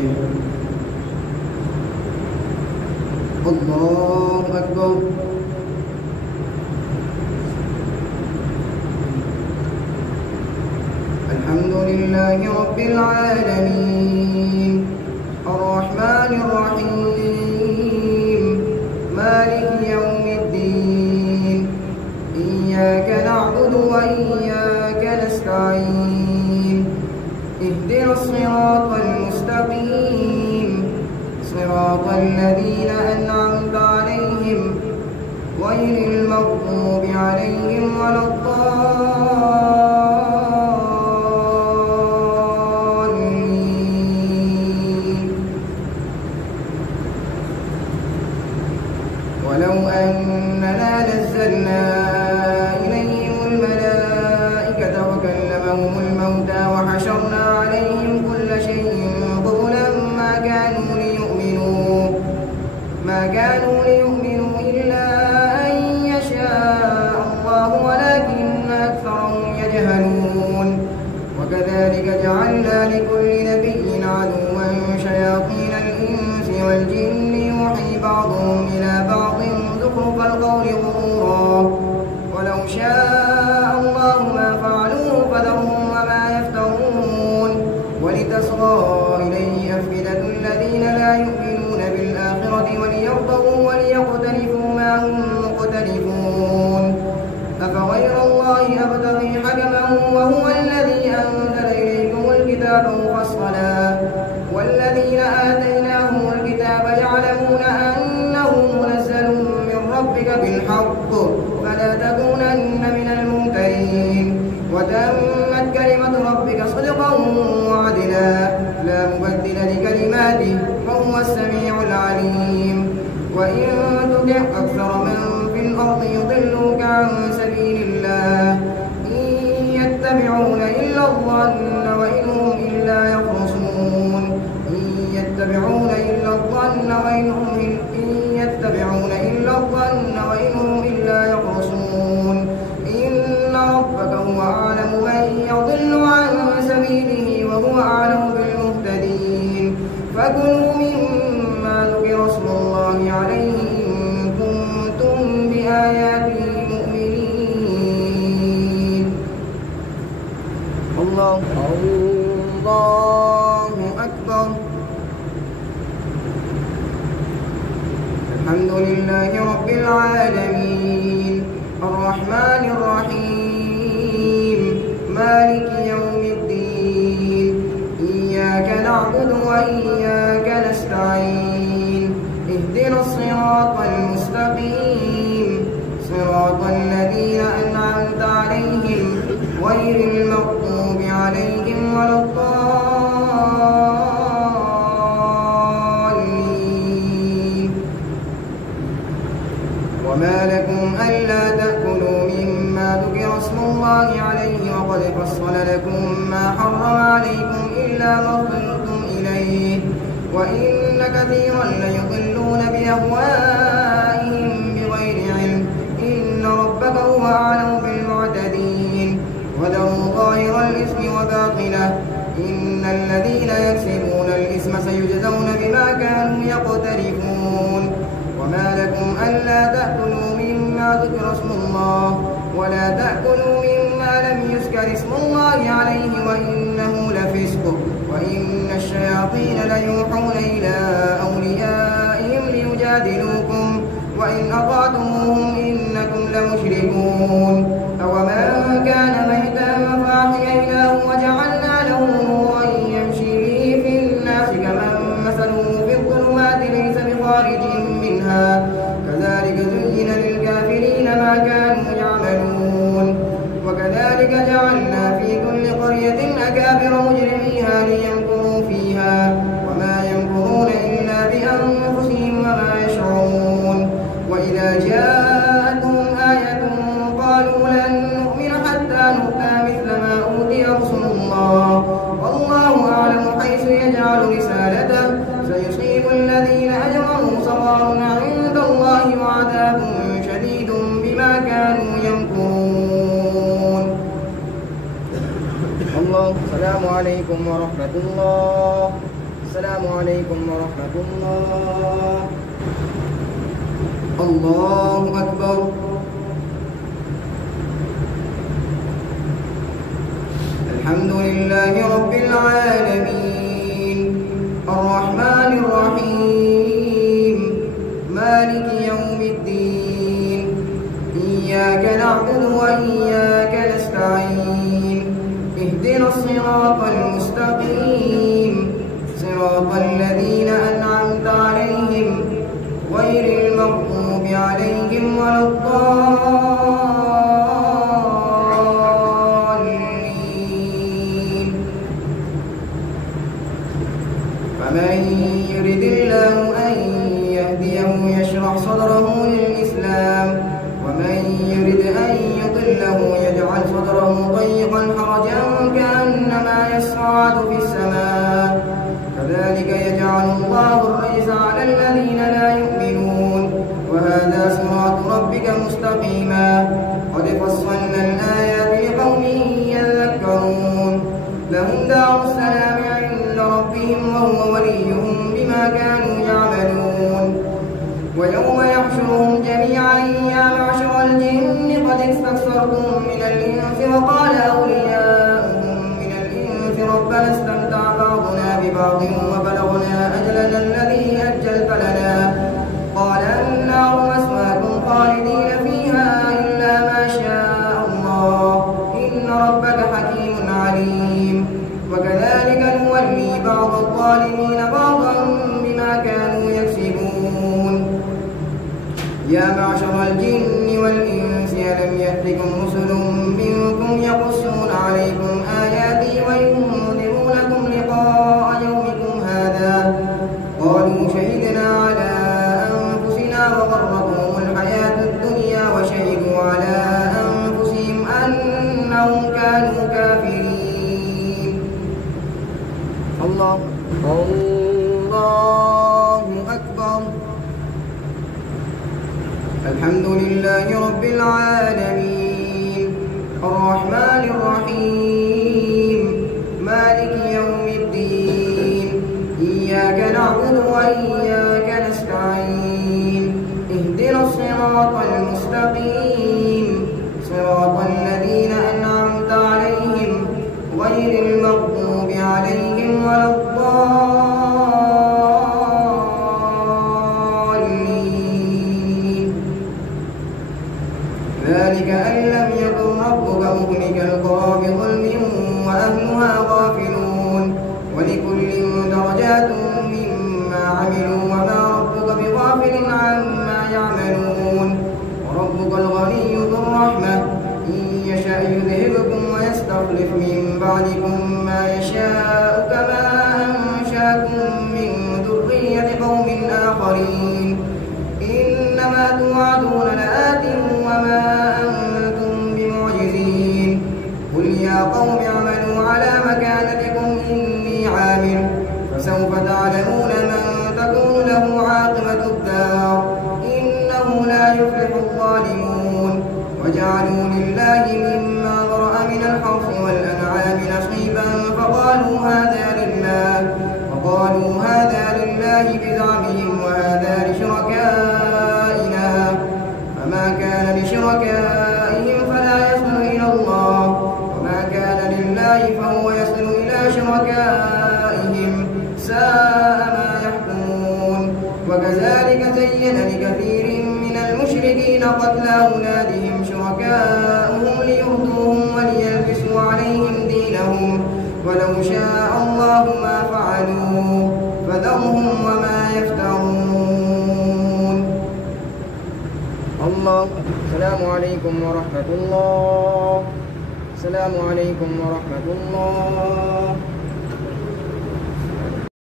عليه. الله أكبر. الحمد لله رب العالمين الرحمن الرحيم مالك يوم الدين إياك نعبد وإياك نستعين اهدنا الصراط المستقيم صراط الذين أنعمت عليهم غير المغضوب عليهم ولا الضالين. ولو أننا نزلنا إليهم الملائكة وكلمهم الموتى وحشرنا عليهم كل شيء قبلا ما كانوا ليؤمنوا إلا أن يشاء الله ولكن أكثرهم يجهلون. وكذلك جعلنا لكل نبي عدوا شياطين الإنس والجن يوحي بعضهم إلى بعض زخرف القول غرورا ولو شاء الله ما فعلوه فذرهم وما يفترون. ولتصغى إليه أفئدة الذين لا يؤمنون بالآخرة وليرضوا وليقترفوا ما هم مقترفون. أفغير الله أبتغي حكما وهو الذي أنزل إليكم الكتاب مفصلا والذين آتيناهم الكتاب يعلمون أنه منزل من ربك بالحق فلا تكونن من الممترين. وتمت كلمة ربك صدقا وعدلا لا مبدل لكلماته وهو السميع العليم. وإن تطع أكثر من في الأرض يضلوك عن سبيل الله إن يتبعون إلا الظن وإن هم إلا يخرصون. إن يتبعون إلا الظن وإن هم إلا يخرصون. إن ربك هو أعلم من يضل عن سبيله وهو أعلم بالمهتدين. فكلوا مما ذكر اسم الله عليه إن كنتم بآياته مؤمنين. الله أكبر. الحمد لله رب العالمين الرحمن الرحيم مالك يوم الدين إياك نعبد وإياك نستعين اهدنا الصراط المستقيم صراط الذين أنعمت عليهم غير المغضوب عليهم ولا الضالين. وما لكم ألا تأكلوا مما ذكر اسم الله عليه وقد فصل لكم ما حرم عليكم إلا ما اضطررتم إليه وإن كثيرا ليضلون بأهوائهم بغير علم إن ربك هو أعلم بالمعتدين. وذروا ظاهر الإثم وباطنه إن الذين يكسبون الإثم سيجزون بما كانوا يقترفون. وما لكم ألا تأكلوا مما ذكر اسم الله ولا تأكلوا مما لم يذكر اسم الله عليه وإنه لفسق وإن الشياطين ليوحون إلى أوليائهم ليجادلوكم وإن أطعتموهم إنكم لمشركون. أومن كان ميتا فأحييناه وجعلنا له نورا يمشي به في الناس كمن مثله في الظلمات ليس بخارج منها كذلك زين للكافرين ما كانوا يعملون. وكذلك جعلنا في كل قرية أكابر مجرميها ليمكروا فيها وما يمكرون إلا بأنفسهم وما يشعرون. وإذا جاءتهم آية قالوا لن نؤمن حتى نؤتى مثل ما أوتي رسل الله والله أعلم حيث يجعل رسالته سيصيب الذين أجرموا صغار عند الله وعذاب شديد بما كانوا يمكرون. الله. السلام عليكم ورحمة الله. السلام السلام عليكم ورحمة الله. الله أكبر. الحمد لله رب العالمين الرحمن الرحيم مالك يوم الدين إياك نعبد وإياك نستعين اهدنا الصراط المستقيم صراط الذين أنعمت عليهم غير المغضوب عليهم ولا الضالين. فمن يرد الله أن يهديه يشرح صدره للإسلام ومن يرد أن يضله يجعل صدره ضيقا حرجا كأنما يصعد في السماء كذلك يجعل الله الرجس على الذين لا يؤمنون وهذا صراط ربك مستقيما قد فصلنا الآيات لقوم يذكرون لهم دار السلام عند ربهم وهو وليهم بما كانوا يعملون. ويوم يحشرهم جميعا يا معشر الجن قد استكثرتم من الإنس وقال أولياؤهم من الإنس ربنا استمتع بعضنا ببعض وبلغنا أجلنا الذي أجلت لنا قال النار مثواكم خالدين فيها إلا ما شاء الله إن ربك حكيم عليم. وكذلك نولي بعض الظالمين بعضا بما كانوا يكسبون. يا معشر الجن والإنس ألم يأتكم رسل منكم يقصون عليكم آياتي وينذرونكم لقاء يومكم هذا قالوا شهدنا على أنفسنا وغرتهم الحياة الدنيا وشهدوا على أنفسهم أنهم كانوا كافرين. الله أكبر. الحمد لله رب العالمين الرحمن الرحيم مالك يوم الدين إياك نعبد وإياك نستعين اهدنا الصراط المستقيم صراط الذين أنعمت عليهم غير المغضوب عليهم ولا الضالين. ذلك أن لم يكن ربك مهلك القرى بظلم وأهلها غافلون ولكل درجات مما عملوا وما ربك بغافل عما يعملون. وربك الغني ذو الرحمة إن يشأ يذهبكم ويستخلف من بعدكم ما يشاء كما أنشأكم من ذرية قوم آخرين إنما توعدون لآت وما أنتم بمعجزين. قل يا قوم اعملوا على مكانتكم إني عامل فسوف تعلمون من تكون له عاقبة الدار إنه لا يفلح الظالمون. وجعلوا لله مما ذرأ من الحرث والأنعام نصيبا فقالوا هذا لله بزعمهم وهذا لشركائنا فما كان لشركائهم فلا يصل إلى الله وما كان لله فهو يصل إلى شركائهم ساء ما يحكمون. وكذلك زين لكثير من المشركين قتل أولادهم شركاؤهم ليردوهم وليلبسوا عليهم دينهم ولو شاء الله ما فعلوه فذرهم وما يفترون. الله. السلام عليكم ورحمة الله. السلام عليكم ورحمة الله.